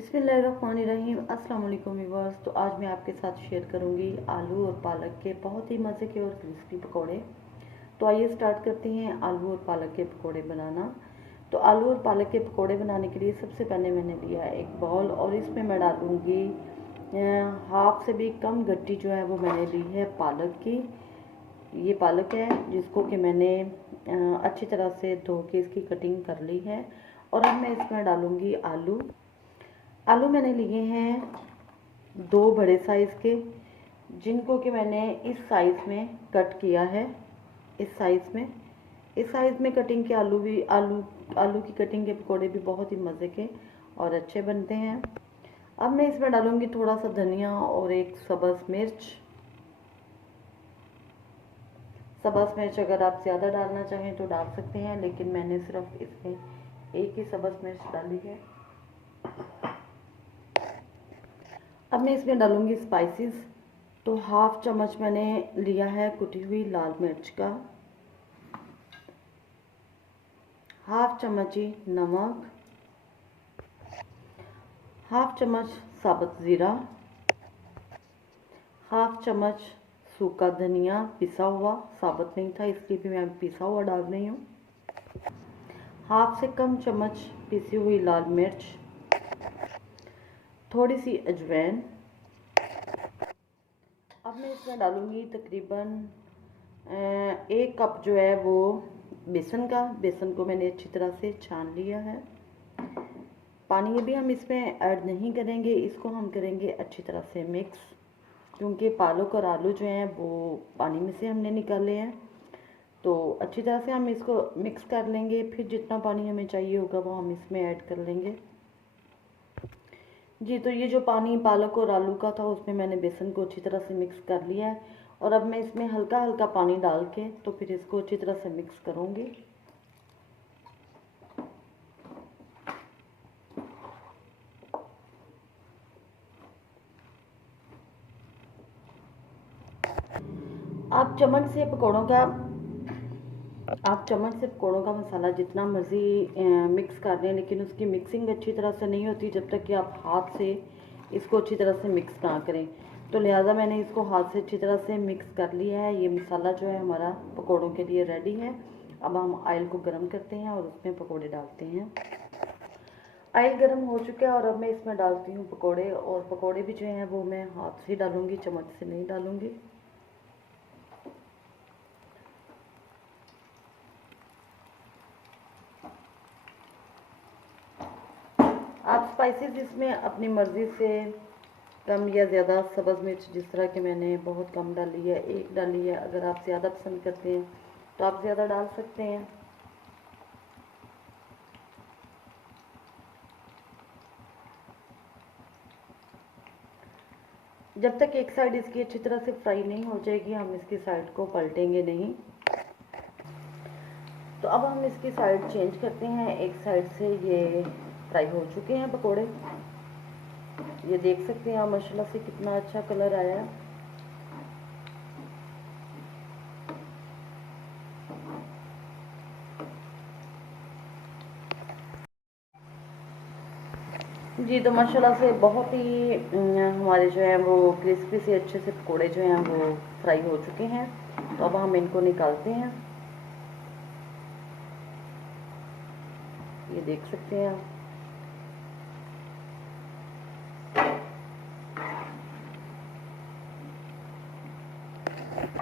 बिस्मिल्लाहिर्रहमानिर्रहीम। अस्सलाम वालेकुम व्यूअर्स। तो आज मैं आपके साथ शेयर करूंगी आलू और पालक के बहुत ही मज़े के और क्रिस्पी पकौड़े। तो आइए स्टार्ट करते हैं आलू और पालक के पकौड़े बनाना। तो आलू और पालक के पकौड़े बनाने के लिए सबसे पहले मैंने लिया है एक बाउल और इसमें मैं डालूंगी हाफ से भी कम गट्टी जो है वो मैंने ली है पालक की। ये पालक है जिसको कि मैंने अच्छी तरह से धो के इसकी कटिंग कर ली है। और अब मैं इसमें डालूंगी आलू। आलू मैंने लिए हैं 2 बड़े साइज़ के, जिनको कि मैंने इस साइज़ में कट किया है। इस साइज़ में कटिंग के आलू की कटिंग के पकोड़े भी बहुत ही मज़े के और अच्छे बनते हैं। अब मैं इसमें डालूंगी थोड़ा सा धनिया और एक सब्ज़ मिर्च। सब्ज़ मिर्च अगर आप ज़्यादा डालना चाहें तो डाल सकते हैं, लेकिन मैंने सिर्फ इसमें एक ही सब्ज़ मिर्च डाली है। अब मैं इसमें डालूंगी स्पाइसेस। तो हाफ चम्मच मैंने लिया है कुटी हुई लाल मिर्च का, हाफ चम्मच ही नमक, हाफ चम्मच साबुत ज़ीरा, हाफ चम्मच सूखा धनिया पिसा हुआ, साबुत नहीं था इसलिए भी मैं पिसा हुआ डाल रही हूँ, हाफ से कम चम्मच पिसी हुई लाल मिर्च, थोड़ी सी अजवाइन। अब मैं इसमें डालूंगी तकरीबन 1 कप जो है वो बेसन को मैंने अच्छी तरह से छान लिया है। पानी अभी हम इसमें ऐड नहीं करेंगे, इसको हम करेंगे अच्छी तरह से मिक्स, क्योंकि पालक और आलू जो हैं वो पानी में से हमने निकाले हैं। तो अच्छी तरह से हम इसको मिक्स कर लेंगे, फिर जितना पानी हमें चाहिए होगा वो हम इसमें ऐड कर लेंगे। जी, तो ये जो पानी पालक और आलू का था उसमें मैंने बेसन को अच्छी तरह से मिक्स कर लिया है। और अब मैं इसमें हल्का हल्का पानी डाल के तो फिर इसको अच्छी तरह से मिक्स करूँगी। आप चम्मच से पकौड़ों का मसाला जितना मर्ज़ी मिक्स कर लें, लेकिन उसकी मिक्सिंग अच्छी तरह से नहीं होती जब तक कि आप हाथ से इसको अच्छी तरह से मिक्स ना करें। तो लिहाजा मैंने इसको हाथ से अच्छी तरह से मिक्स कर लिया है। ये मसाला जो है हमारा पकौड़ों के लिए रेडी है। अब हम ऑयल को गर्म करते हैं और उसमें पकौड़े डालते हैं। ऑयल गर्म हो चुका है और अब मैं इसमें डालती हूँ पकौड़े। और पकौड़े भी जो हैं वो मैं हाथ से डालूँगी, चम्मच से नहीं डालूँगी। आप स्पाइसेस इसमें अपनी मर्ज़ी से कम या ज़्यादा, सब्ज़ मिर्च जिस तरह के मैंने बहुत कम डाली है, 1 डाली है। अगर आप ज़्यादा पसंद करते हैं तो आप ज़्यादा डाल सकते हैं। जब तक एक साइड इसकी अच्छी तरह से फ्राई नहीं हो जाएगी हम इसकी साइड को पलटेंगे नहीं। तो अब हम इसकी साइड चेंज करते हैं। एक साइड से ये फ्राई हो चुके हैं पकोड़े, ये देख सकते हैं आप माशाल्लाह से कितना अच्छा कलर आया है। जी, तो माशाल्लाह से बहुत ही हमारे जो है वो क्रिस्पी से अच्छे से पकोड़े जो हैं वो फ्राई हो चुके हैं। तो अब हम इनको निकालते हैं। ये देख सकते हैं आप।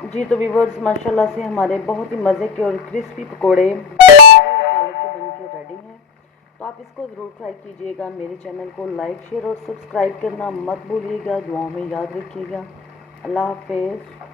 जी, तो व्यूअर्स माशाल्लाह से हमारे बहुत ही मज़े के और क्रिस्पी पकोड़े पालक के बन के रेडी हैं। तो आप इसको ज़रूर ट्राई कीजिएगा। मेरे चैनल को लाइक शेयर और सब्सक्राइब करना मत भूलिएगा। दुआओं में याद रखिएगा। अल्लाह हाफ़िज़।